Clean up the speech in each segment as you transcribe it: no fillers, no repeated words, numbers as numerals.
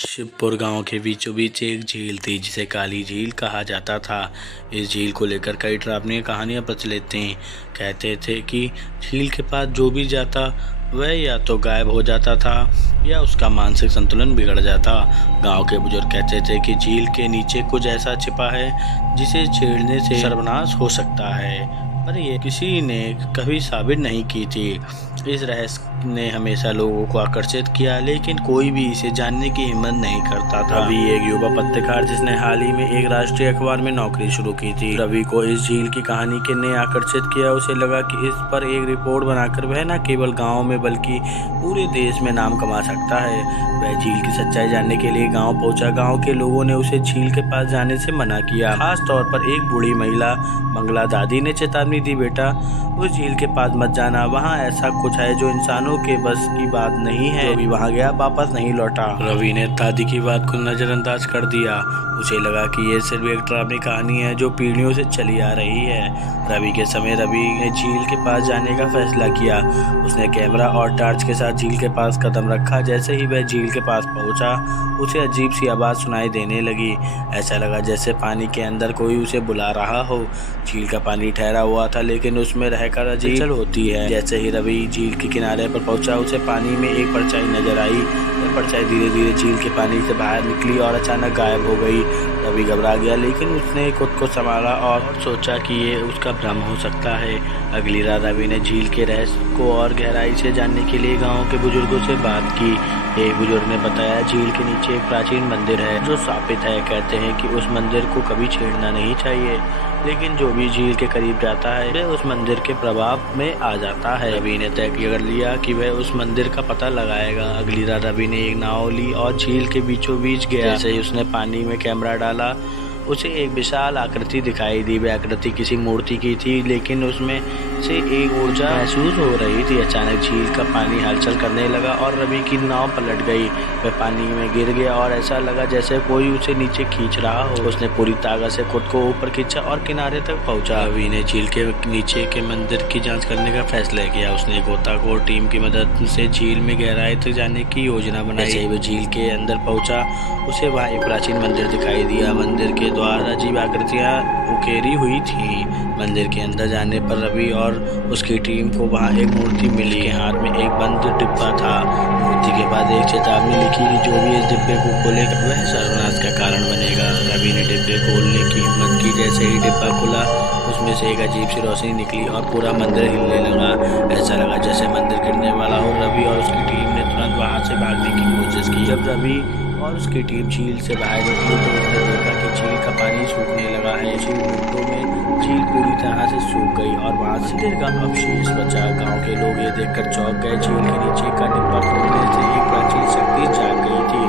शिवपुर गांव के बीचों बीच एक झील थी जिसे काली झील कहा जाता था। इस झील को लेकर कई डरावनी कहानियां प्रचलित थीं। कहते थे कि झील के पास जो भी जाता वह या तो गायब हो जाता था या उसका मानसिक संतुलन बिगड़ जाता। गांव के बुजुर्ग कहते थे कि झील के नीचे कुछ ऐसा छिपा है जिसे छेड़ने से सर्वनाश हो सकता है, पर ये किसी ने कभी साबित नहीं की थी। इस रहस्य ने हमेशा लोगों को आकर्षित किया, लेकिन कोई भी इसे जानने की हिम्मत नहीं करता था। रवि एक युवा पत्रकार जिसने हाल ही में एक राष्ट्रीय अखबार में नौकरी शुरू की थी। रवि को इस झील की कहानी के ने आकर्षित किया। उसे लगा कि इस पर एक रिपोर्ट बनाकर वह न केवल गाँव में बल्कि पूरे देश में नाम कमा सकता है। वह झील की सच्चाई जानने के लिए गाँव पहुंचा। गाँव के लोगों ने उसे झील के पास जाने से मना किया। खास तौर पर एक बूढ़ी महिला मंगला दादी ने चेतावनी दी, बेटा उस झील के पास मत जाना, वहाँ ऐसा कुछ है जो इंसानों के बस की बात नहीं है। जो भी वहाँ गया वापस नहीं लौटा। रवि ने दादी की बात को नजरअंदाज कर दिया। उसे लगा कि ये सिर्फ एक डरावनी कहानी है जो पीढ़ियों से चली आ रही है। रवि ने झील के पास जाने का फैसला किया। उसने कैमरा और टॉर्च के साथ झील के पास कदम रखा। जैसे ही वह झील के पास पहुंचा, उसे अजीब सी आवाज़ सुनाई देने लगी। ऐसा लगा जैसे पानी के अंदर कोई उसे बुला रहा हो। झील का पानी ठहरा हुआ था, लेकिन उसमें रहकर अजीब हलचल होती है। जैसे ही रवि झील के किनारे पर पहुंचा, उसे पानी में एक परछाई नजर आई। वह परछाई धीरे धीरे झील के पानी से बाहर निकली और अचानक गायब हो गई। रवि घबरा गया, लेकिन उसने खुद को संभाला और सोचा कि ये उसका भ्रम हो सकता है। अगली रात रवि ने झील के रहस्य को और गहराई से जानने के लिए गाँव के बुजुर्गों से बात की। एक बुजुर्ग ने बताया, झील के नीचे एक प्राचीन मंदिर है जो शापित है। कहते हैं कि उस मंदिर को कभी छेड़ना नहीं चाहिए, लेकिन जो भी झील के करीब जाता है वह उस मंदिर के प्रभाव में आ जाता है। रवि ने तय कर लिया कि वह उस मंदिर का पता लगाएगा। अगली रात रवि ने एक नाव ली और झील के बीचों बीच गया। जैसे ही उसने पानी में कैमरा डाला, उसे एक विशाल आकृति दिखाई दी। वह आकृति किसी मूर्ति की थी, लेकिन उसमें से एक ऊर्जा महसूस हो रही थी। अचानक झील का पानी हलचल करने लगा और रवि की नाव पलट गई। वह पानी में गिर गया और ऐसा लगा जैसे कोई उसे नीचे खींच रहा हो। उसने पूरी ताकत से खुद को ऊपर खींचा और किनारे तक पहुंचा। रवि ने झील के नीचे के मंदिर की जांच करने का फैसला किया। उसने गोताखोर टीम की मदद से झील में गहराई तक जाने की योजना बनाई। जैसे ही वह झील के अंदर पहुंचा, उसे वहाँ एक प्राचीन मंदिर दिखाई दिया। मंदिर के द्वार अजीब आकृतियाँ उकेरी हुई थी। मंदिर के अंदर जाने पर रवि और उसकी टीम को वहाँ एक मूर्ति मिली। हाथ में एक बंद डिब्बा था। मूर्ति के बाद एक चेतावनी लिखी कि जो भी इस डिब्बे को खोलेगा वह सर्वनाश का कारण बनेगा। रवि ने डिब्बे खोलने की हिम्मत की। जैसे ही डिब्बा खुला, उसमें से एक अजीब सी रोशनी निकली और पूरा मंदिर हिलने लगा। ऐसा लगा जैसे मंदिर गिरने वाला हो। रवि और उसकी टीम ने तुरंत वहाँ से भागने की कोशिश की। जब रवि और उसकी टीम झील से बाहर निकली तो उसने देखा कि झील का पानी सूखने लगा है। कुछ मिनटों में झील पूरी तरह से सूख गई और वहाँ मंदिर का अवशेष बचा। गांव के लोग ये देखकर चौंक गए। झील के नीचे का डिब्बा खोलने से एक प्राचीन शक्ति जाग गई थी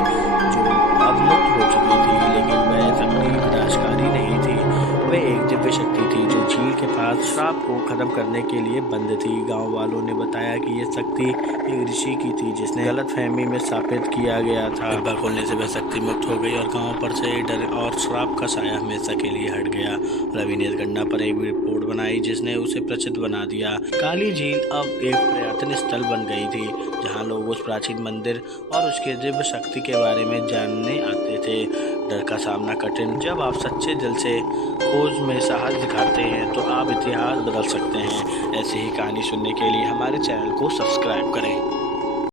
जो अब मुक्त हो चुकी थी, लेकिन वह शक्ति विनाशकारी नहीं थी। वह एक दिव्य शक्ति थी जो झील के पास श्राप को खत्म करने के लिए बंद थी। गांव वालों ने बताया कि यह शक्ति एक ऋषि की थी जिसने गलतफहमी में स्थापित किया गया था। डिब्बा खोलने से वह शक्ति मुक्त हो गई और गांव पर से डर और श्राप का साया हमेशा के लिए हट गया। रवि ने इस घटना पर एक रिपोर्ट बनाई जिसने उसे प्रसिद्ध बना दिया। काली झील अब एक पर्यटन स्थल बन गई थी जहाँ लोग उस प्राचीन मंदिर और उसके दिव्य शक्ति के बारे में जानने आते थे। डर का सामना कठिन। जब आप सच्चे दिल से खोज में साहस दिखाते हैं तो आप इतिहास बदल सकते हैं। ऐसी ही कहानी सुनने के लिए हमारे चैनल को सब्सक्राइब करें।